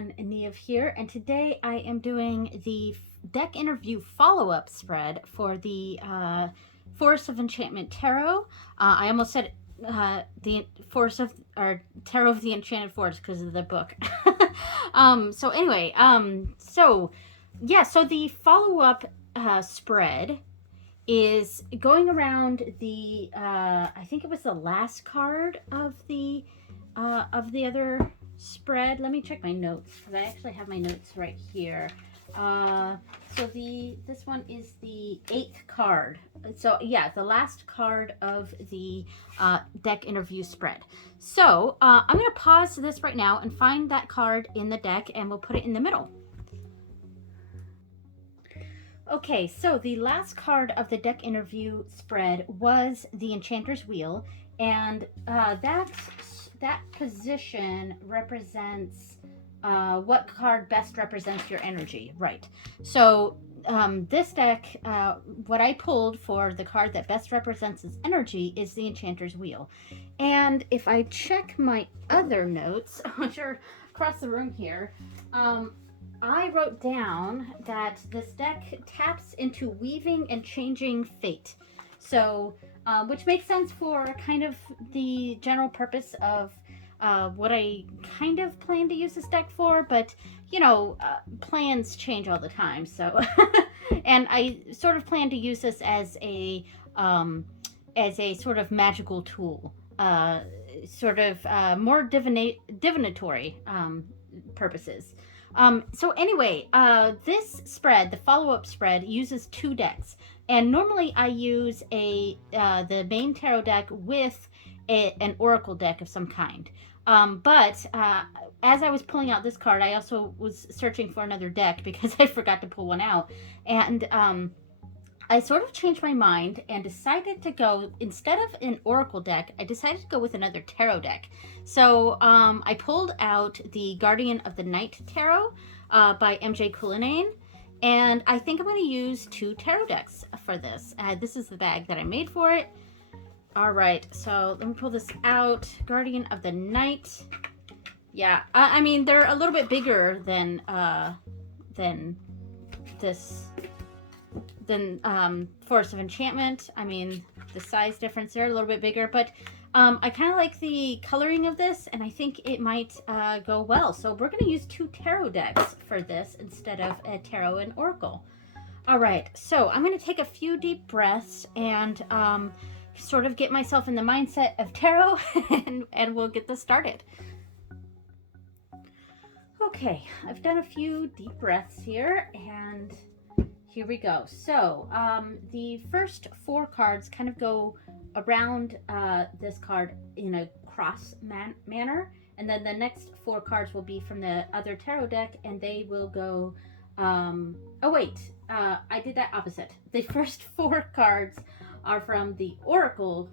everyone, Neve here, and today I am doing the deck interview follow-up spread for the Forest of Enchantment Tarot. I almost said the Forest of, or Tarot of the Enchanted Forest because of the book. So the follow-up spread is going around the, I think it was the last card of the other spread. Let me check my notes because I actually have my notes right here. This one is the 8th card. So yeah, the last card of the deck interview spread. So I'm going to pause this right now and find that card in the deck, and we'll put it in the middle. Okay, so the last card of the deck interview spread was the Enchanter's Wheel, and that position represents what card best represents your energy, right? So this deck, what I pulled for the card that best represents its energy is the Enchanter's Wheel. And if I check my other notes, which are across the room here, I wrote down that this deck taps into weaving and changing fate. So, which makes sense for kind of the general purpose of what I kind of plan to use this deck for, but you know, plans change all the time. So, and I sort of plan to use this as a sort of magical tool, more divinatory purposes. So anyway, this spread, the follow-up spread, uses 2 decks, and normally I use the main tarot deck with an oracle deck of some kind. But as I was pulling out this card, I also was searching for another deck because I forgot to pull one out, and I sort of changed my mind and decided to go, instead of an oracle deck, I decided to go with another tarot deck. So I pulled out the Guardian of the Night Tarot by MJ Cullinane, and I think I'm going to use 2 tarot decks for this. This is the bag that I made for it. All right, so let me pull this out. Guardian of the Night. Yeah, I mean, they're a little bit bigger than Forest of Enchantment. I mean, the size difference there, a little bit bigger, but I kind of like the coloring of this, and I think it might go well. So we're going to use 2 tarot decks for this instead of a tarot and oracle. All right, so I'm going to take a few deep breaths and sort of get myself in the mindset of tarot, and we'll get this started. Okay, I've done a few deep breaths here, and here we go. So the first 4 cards kind of go around this card in a cross manner, and then the next 4 cards will be from the other tarot deck, and they will go I did that opposite. The first 4 cards are from the oracle,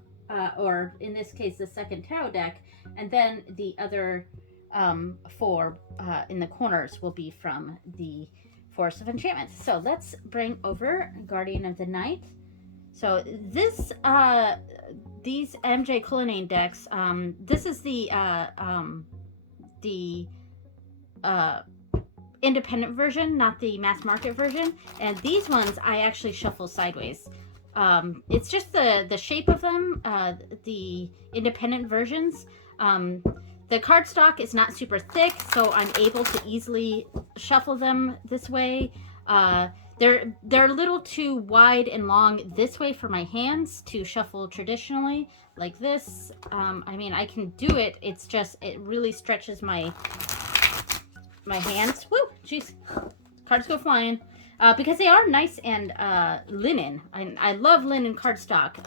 or in this case the second tarot deck, and then the other 4 in the corners will be from the Forest of Enchantment. So let's bring over Guardian of the Night. So this these MJ Cullinane decks, this is the independent version, not the mass market version, and these ones I actually shuffle sideways. It's just the shape of them, the independent versions. The cardstock is not super thick, so I'm able to easily shuffle them this way. They're a little too wide and long this way for my hands to shuffle traditionally like this. I mean, I can do it. It's just, it really stretches my hands. Woo! Jeez. Cards go flying. Because they are nice and linen. I love linen cardstock.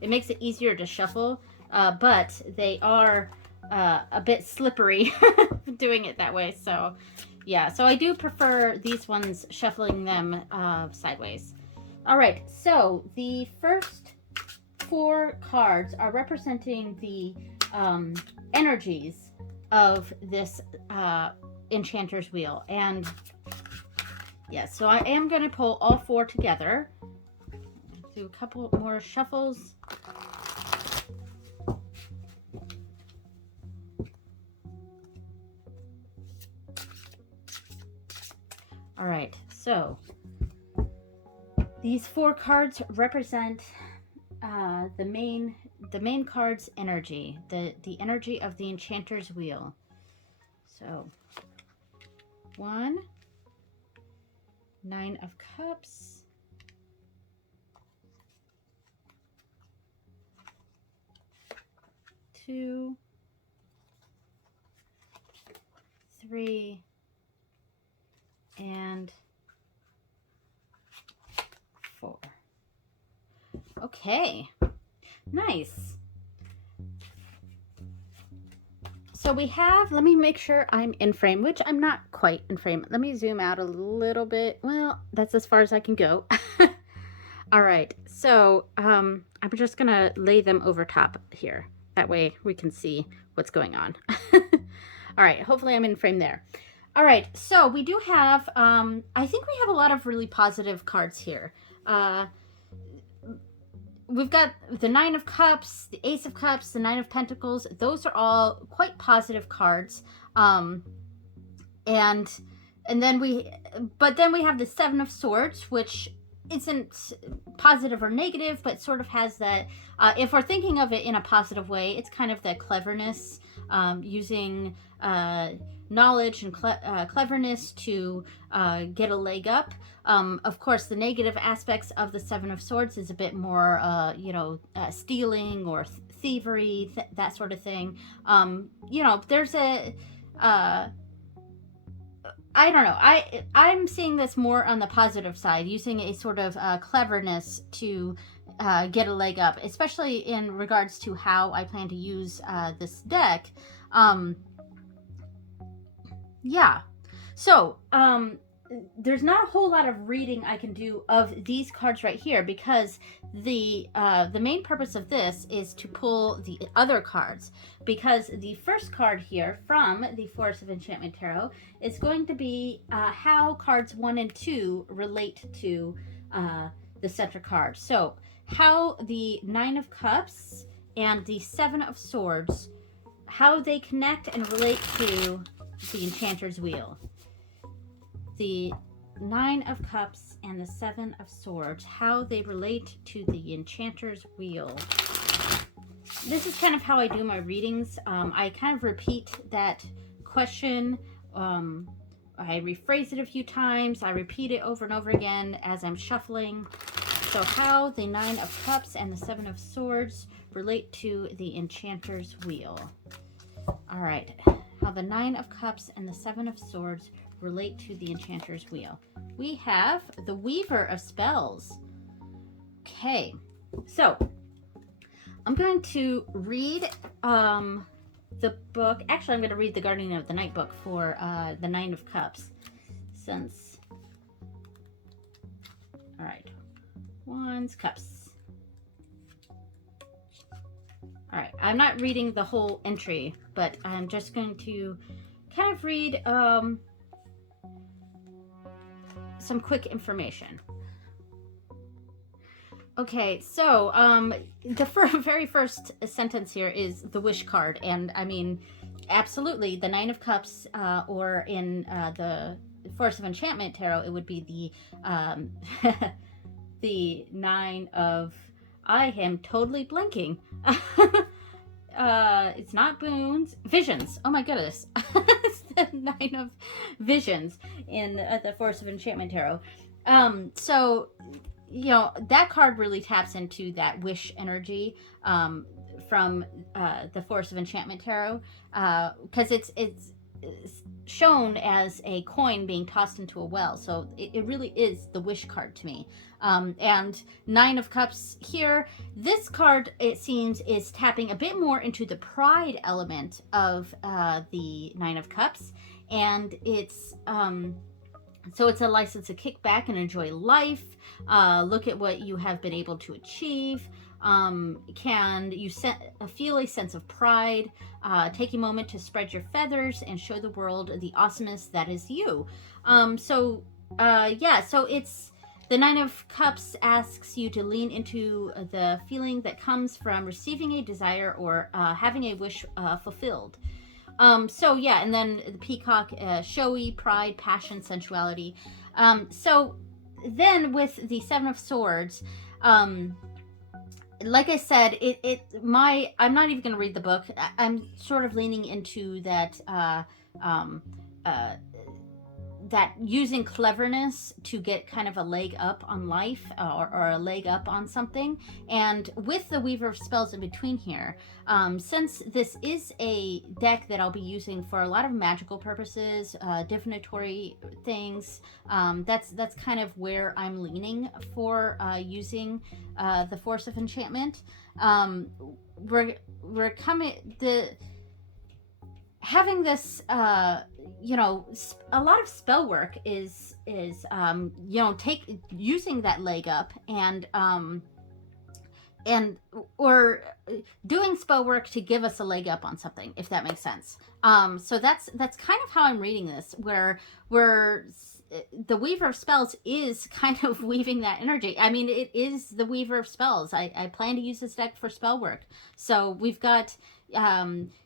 It makes it easier to shuffle, but they are a bit slippery doing it that way. So yeah, so I do prefer these ones, shuffling them sideways. All right, so the first 4 cards are representing the energies of this Enchanter's Wheel, and yeah, so I am going to pull all 4 together. Do a couple more shuffles. All right, so these 4 cards represent the main card's energy, the energy of the Enchanter's Wheel. So 1, 9 of Cups, 2, 3, and 4. Okay, nice. So we have, let me make sure I'm in frame, which I'm not quite in frame. Let me zoom out a little bit. Well, that's as far as I can go. All right, so I'm just gonna lay them over top here. That way we can see what's going on. All right, hopefully I'm in frame there. All right, so we do have, I think we have a lot of really positive cards here. We've got the 9 of Cups, the Ace of Cups, the 9 of Pentacles. Those are all quite positive cards. And then we have the 7 of Swords, which isn't positive or negative, but sort of has that, if we're thinking of it in a positive way, it's kind of the cleverness, using knowledge and cleverness to get a leg up. Of course, the negative aspects of the 7 of Swords is a bit more, stealing or thievery, that sort of thing. There's a, I don't know. I'm seeing this more on the positive side, using a sort of cleverness to get a leg up, especially in regards to how I plan to use this deck. Yeah. So, there's not a whole lot of reading I can do of these cards right here, because the main purpose of this is to pull the other cards, because the first card here from the Forest of Enchantment Tarot is going to be how cards 1 and 2 relate to the center card. So how the 9 of Cups and the 7 of Swords, how they connect and relate to the Enchanter's Wheel. The 9 of Cups and the 7 of Swords, how they relate to the Enchanter's Wheel. This is kind of how I do my readings. I kind of repeat that question. I rephrase it a few times. I repeat it over and over again as I'm shuffling. So how the 9 of Cups and the 7 of Swords relate to the Enchanter's Wheel. All right. How the 9 of Cups and the 7 of Swords relate to the Enchanter's Wheel. We have the Weaver of Spells. Okay, so I'm going to read the book. Actually, I'm going to read the Guardian of the Night book for the 9 of Cups. Since, all right, Wands, Cups. All right, I'm not reading the whole entry, but I'm just going to kind of read some quick information. Okay, so the very first sentence here is the Wish card, and I mean, absolutely, the 9 of Cups, or in the Forest of Enchantment Tarot, it would be the the 9 of, I am totally blanking. It's not boons, visions. Oh my goodness. It's the 9 of Visions in the Forest of Enchantment Tarot. So, you know, that card really taps into that wish energy from the Forest of Enchantment Tarot, because it's shown as a coin being tossed into a well. So it really is the wish card to me. And 9 of Cups here, this card, it seems, is tapping a bit more into the pride element of the 9 of Cups. And it's so it's a license to kick back and enjoy life. Look at what you have been able to achieve. Can you feel a sense of pride? Take a moment to spread your feathers and show the world the awesomeness that is you. So it's the 9 of Cups asks you to lean into the feeling that comes from receiving a desire or having a wish fulfilled. And then the Peacock, showy, pride, passion, sensuality. So then with the Seven of Swords, like I said, I'm not even going to read the book. I'm sort of leaning into that um, uh, that using cleverness to get kind of a leg up on life, or a leg up on something. And with the Weaver of Spells in between here, since this is a deck that I'll be using for a lot of magical purposes, divinatory things, that's kind of where I'm leaning for using the Forest of Enchantment. We're coming the having this a lot of spell work is take using that leg up and or doing spell work to give us a leg up on something, if that makes sense. So that's kind of how I'm reading this, where the Weaver of Spells is kind of weaving that energy. I mean, it is the Weaver of Spells. I plan to use this deck for spell work. So we've got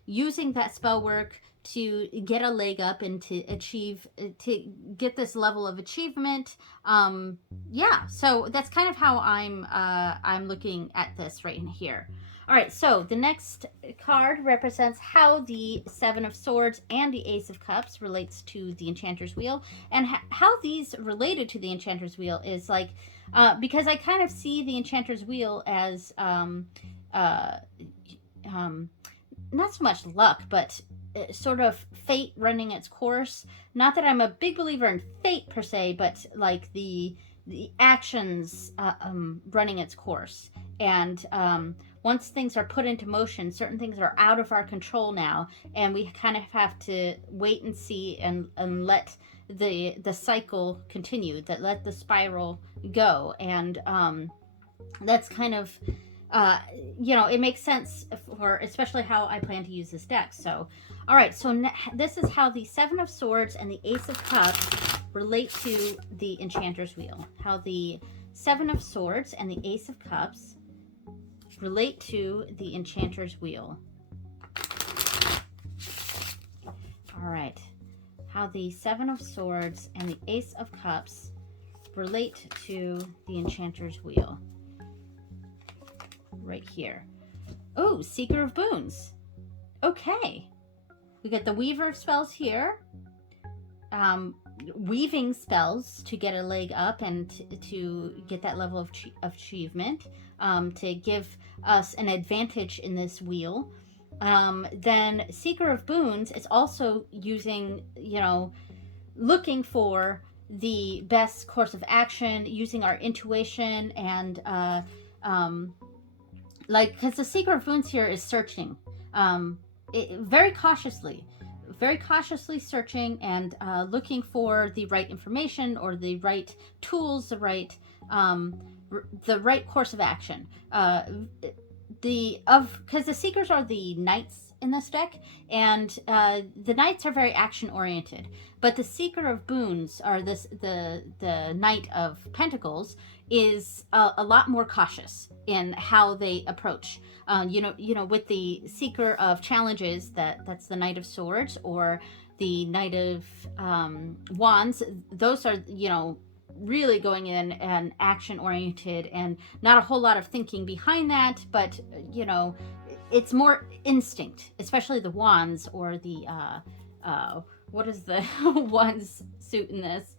using that spell work to get a leg up and to get this level of achievement. Yeah, so that's kind of how I'm looking at this right in here. All right, so the next card represents how the Seven of Swords and the Ace of Cups relates to the Enchanter's Wheel, and how these related to the Enchanter's Wheel is like, because I kind of see the Enchanter's Wheel as not so much luck, but sort of fate running its course. Not that I'm a big believer in fate per se, but like the actions running its course. And once things are put into motion, certain things are out of our control now, and we kind of have to wait and see and let the cycle continue, that let the spiral go. And that's kind of it makes sense for especially how I plan to use this deck. So, all right, so this is how the Seven of Swords and the Ace of Cups relate to the Enchanter's Wheel. How the Seven of Swords and the Ace of Cups relate to the Enchanter's Wheel. All right, how the Seven of Swords and the Ace of Cups relate to the Enchanter's Wheel. Right here. Oh, Seeker of Boons. Okay. We got the Weaver of Spells here. Weaving spells to get a leg up and to get that level of achievement. To give us an advantage in this wheel. Then Seeker of Boons is also using, looking for the best course of action, using our intuition and because the Seeker of Boons here is searching, very cautiously searching and looking for the right information or the right tools, the right course of action. Because the Seekers are the knights in this deck, and the knights are very action oriented, but the Seeker of Boons, or the Knight of Pentacles, is a lot more cautious in how they approach. With the Seeker of Challenges, that's the Knight of Swords or the Knight of Wands. Those are really going in and action oriented, and not a whole lot of thinking behind that, but it's more instinct, especially the Wands, or the what is the Wands suit in this?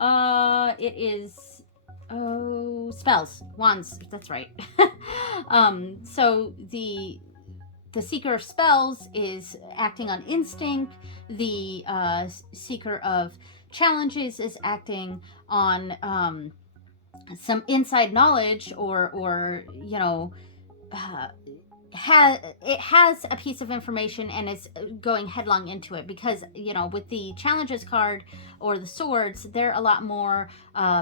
It is spells. Wands, that's right. So the Seeker of Spells is acting on instinct. The Seeker of Challenges is acting on some inside knowledge, or it has a piece of information and is going headlong into it, because with the Challenges card or the Swords, they're a lot more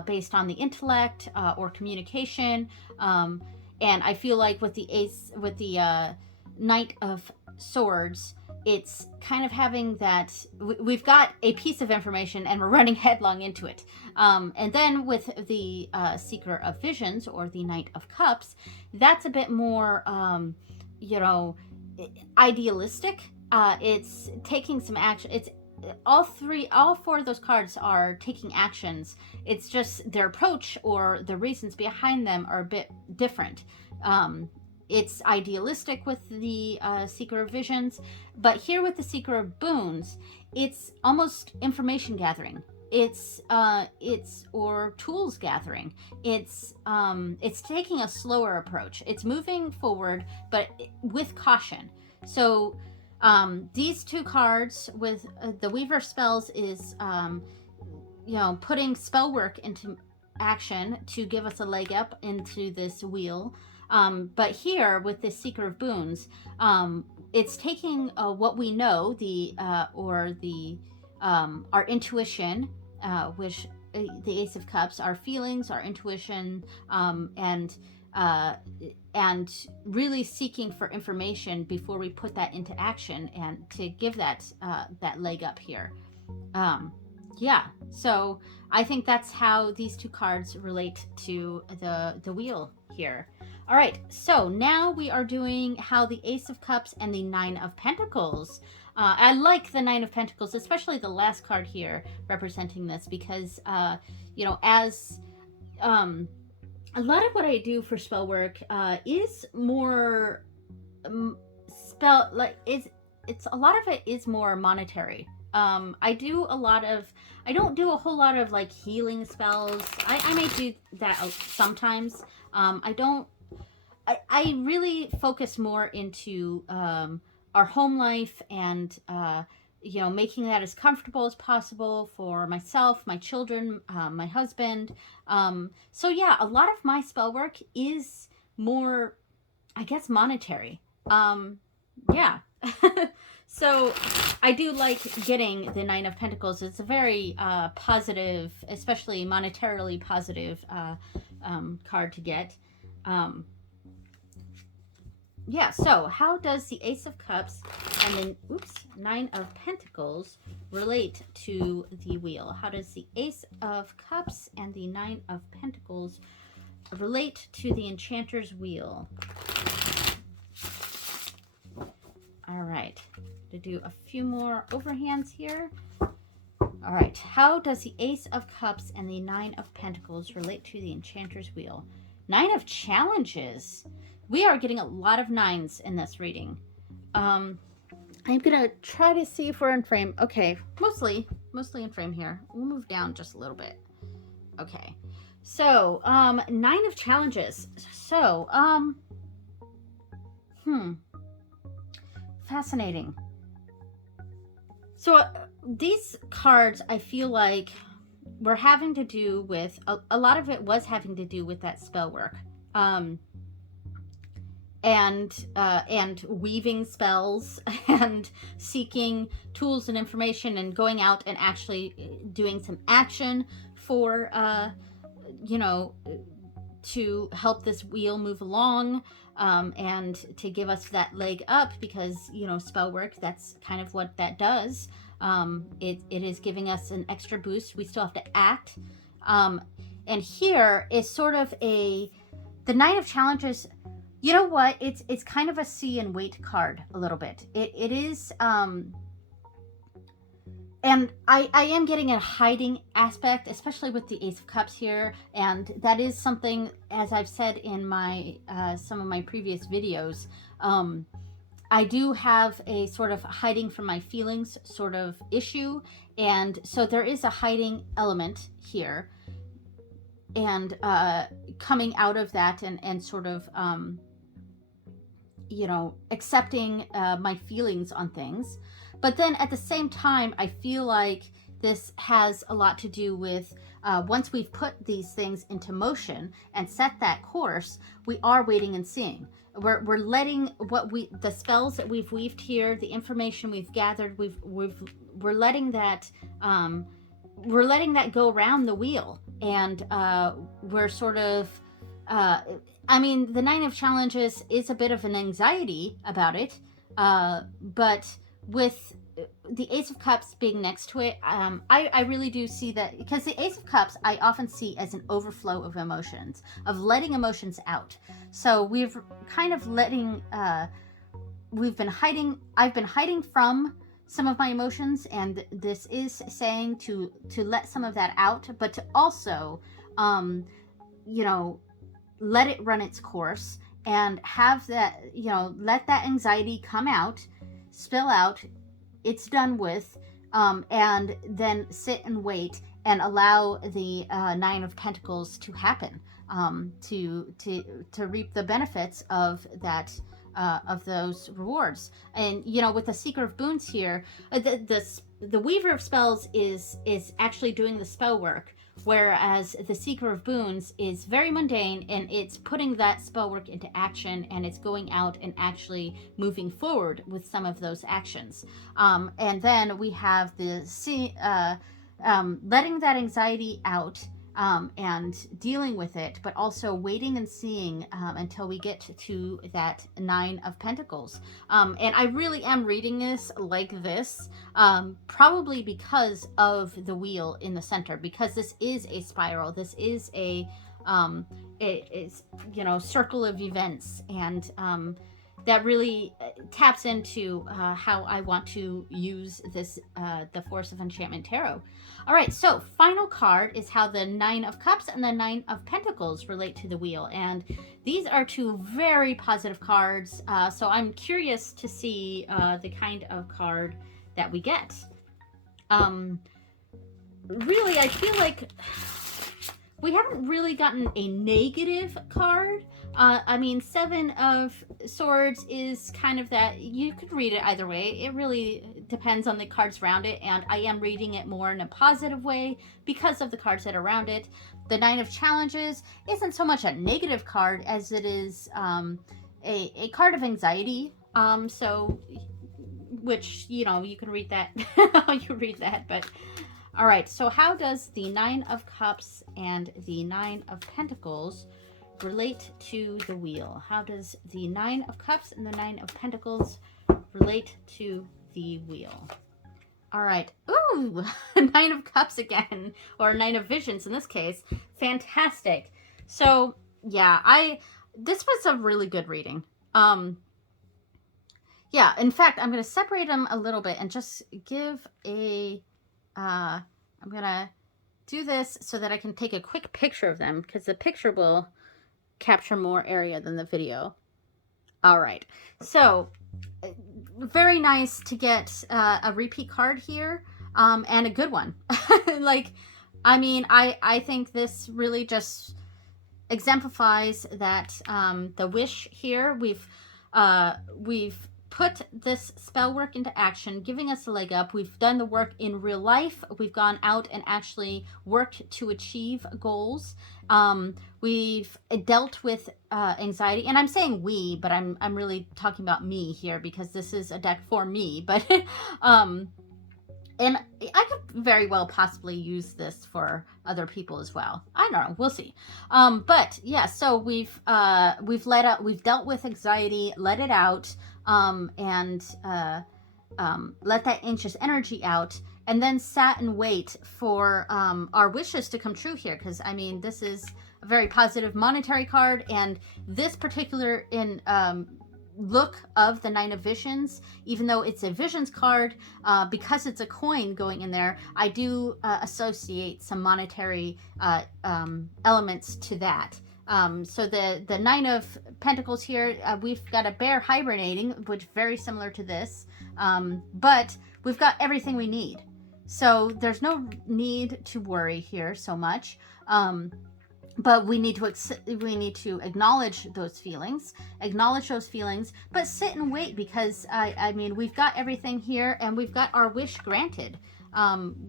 based on the intellect or communication, and I feel like with the Knight of Swords, it's kind of having that we've got a piece of information and we're running headlong into it. And then with the Seeker of Visions, or the Knight of Cups, that's a bit more idealistic. It's taking some action. all four of those cards are taking actions. It's just their approach or the reasons behind them are a bit different. It's idealistic with the Seeker of Visions, but here with the Seeker of Boons, it's almost information gathering. It's or tools gathering. It's taking a slower approach. It's moving forward, but with caution. So these two cards with the Weaver Spells is putting spell work into action to give us a leg up into this wheel. But here with this Seeker of Boons, it's taking what we know, our intuition, which the Ace of Cups, our feelings, our intuition, and really seeking for information before we put that into action, and to give that leg up here. So I think that's how these two cards relate to the wheel here. All right, so now we are doing how the Ace of Cups and the Nine of Pentacles. I like the Nine of Pentacles, especially the last card here representing this, because as a lot of what I do for spell work is more it's a lot of it is more monetary. I don't do a whole lot of like healing spells. I may do that sometimes. I really focus more into our home life and making that as comfortable as possible for myself, my children, my husband. So yeah, a lot of my spell work is more, I guess, monetary. Yeah. So I do like getting the Nine of Pentacles. It's a very positive, especially monetarily positive card to get. So how does the Ace of Cups and then, Nine of Pentacles relate to the wheel? How does the Ace of Cups and the Nine of Pentacles relate to the Enchanter's Wheel? All right, to do a few more overhands here. All right, how does the Ace of Cups and the Nine of Pentacles relate to the Enchanter's Wheel? Nine of Challenges. We are getting a lot of nines in this reading. I'm gonna try to see if we're in frame. Okay, mostly in frame here. We'll move down just a little bit. Okay, so Nine of Challenges. So fascinating. So these cards, I feel like were having to do with a lot of it was having to do with that spell work. And weaving spells and seeking tools and information and going out and actually doing some action for to help this wheel move along, and to give us that leg up, because spell work, that's kind of what that does. It is giving us an extra boost. We still have to act, and here is sort of the Nine of Challenges. You know what? It's kind of a see and wait card a little bit. It is, and I am getting a hiding aspect, especially with the Ace of Cups here, and that is something, as I've said in my some of my previous videos. I do have a sort of hiding from my feelings sort of issue, and so there is a hiding element here, and coming out of that and sort of accepting my feelings on things. But then at the same time, I feel like this has a lot to do with once we've put these things into motion and set that course, we are waiting and seeing. We're letting the spells that we've weaved here, the information we've gathered, we're letting that go around the wheel, and we're sort of the Nine of Challenges is a bit of an anxiety about it, but with the Ace of Cups being next to it, I really do see that, because the Ace of Cups I often see as an overflow of emotions, of letting emotions out. So we've kind of I've been hiding from some of my emotions, and this is saying to let some of that out, but to also, you know, let it run its course and have that, you know, let that anxiety come out, spill out, it's done with, and then sit and wait and allow the Nine of Pentacles to happen, to reap the benefits of that, of those rewards. And you know, with the Seeker of Boons here, the Weaver of Spells is actually doing the spell work, whereas the Seeker of Boons is very mundane, and it's putting that spell work into action, and it's going out and actually moving forward with some of those actions. And then we have the letting that anxiety out, and dealing with it, but also waiting and seeing, until we get to that Nine of Pentacles. And I really am reading this like this, probably because of the wheel in the center, because this is a spiral. This is a, it is, you know, circle of events, and that really taps into how I want to use this, the Forest of Enchantment Tarot. All right, so final card is how the Nine of Cups and the Nine of Pentacles relate to the wheel. And these are two very positive cards, so I'm curious to see the kind of card that we get. Really, I feel like we haven't really gotten a negative card. I mean, Seven of Swords is kind of that, you could read it either way. It really depends on the cards around it, and I am reading it more in a positive way because of the cards that are around it. The Nine of Challenges isn't so much a negative card as it is a card of anxiety. So, which, you know, you can read that how you read that, but all right, so how does the Nine of Cups and the Nine of Pentacles relate to the wheel? How does the Nine of Cups and the Nine of Pentacles relate to the wheel? All right. Ooh, Nine of Cups again, or Nine of Visions in this case. Fantastic. So, yeah, this was a really good reading. Yeah, in fact, I'm going to separate them a little bit and just give a... I'm gonna do this so that I can take a quick picture of them, because the picture will capture more area than the video. All right, so very nice to get a repeat card here, and a good one. Like, I mean, I think this really just exemplifies that, the wish here. We've put this spell work into action, giving us a leg up. We've done the work in real life. We've gone out and actually worked to achieve goals. We've dealt with anxiety, and I'm saying we, but I'm really talking about me here, because this is a deck for me. But and I could very well possibly use this for other people as well. I don't know. We'll see. But yeah, so we've dealt with anxiety, let it out, and let that anxious energy out, and then sat and wait for our wishes to come true here. Because I mean, this is a very positive monetary card, and this particular look of the Nine of Visions, even though it's a Visions card, because it's a coin going in there, I do associate some monetary elements to that. So the Nine of Pentacles here, we've got a bear hibernating, which is very similar to this, but we've got everything we need. So there's no need to worry here so much. But we need to acknowledge those feelings, but sit and wait, because I mean, we've got everything here, and we've got our wish granted.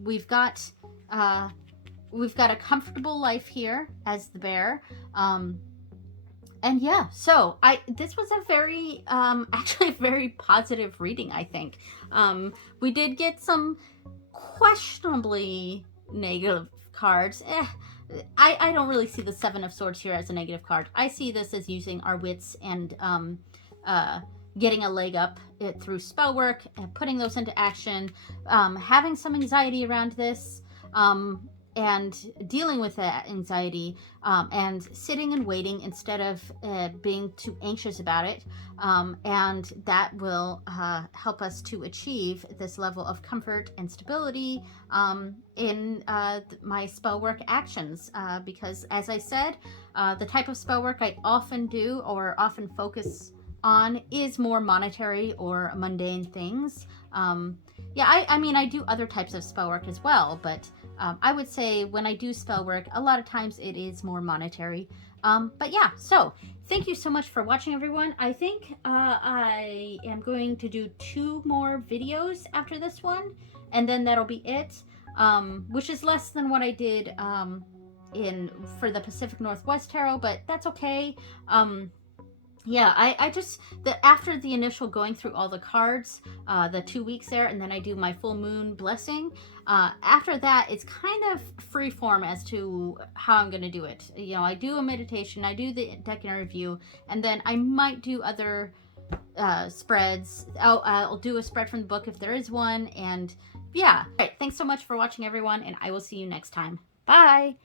We've got a comfortable life here as the bear. And yeah, so this was a very, actually a very positive reading, I think. We did get some questionably negative cards. I don't really see the Seven of Swords here as a negative card. I see this as using our wits and getting a leg up through spell work and putting those into action, having some anxiety around this, dealing with that anxiety, and sitting and waiting instead of being too anxious about it. And that will help us to achieve this level of comfort and stability in my spell work actions. Because, as I said, the type of spell work I often do or often focus on is more monetary or mundane things. Yeah, I mean, I do other types of spell work as well, but I would say when I do spell work, a lot of times it is more monetary. But yeah, so thank you so much for watching, everyone. I think I am going to do 2 more videos after this one, and then that'll be it, which is less than what I did for the Pacific Northwest Tarot, but that's okay. Yeah, I just, after the initial going through all the cards, the 2 weeks there, and then I do my full moon blessing, after that it's kind of free form as to how I'm going to do it. You know, I do a meditation, I do the deck interview, and then I might do other spreads. I'll do a spread from the book if there is one, and yeah. All right, thanks so much for watching, everyone, and I will see you next time. Bye!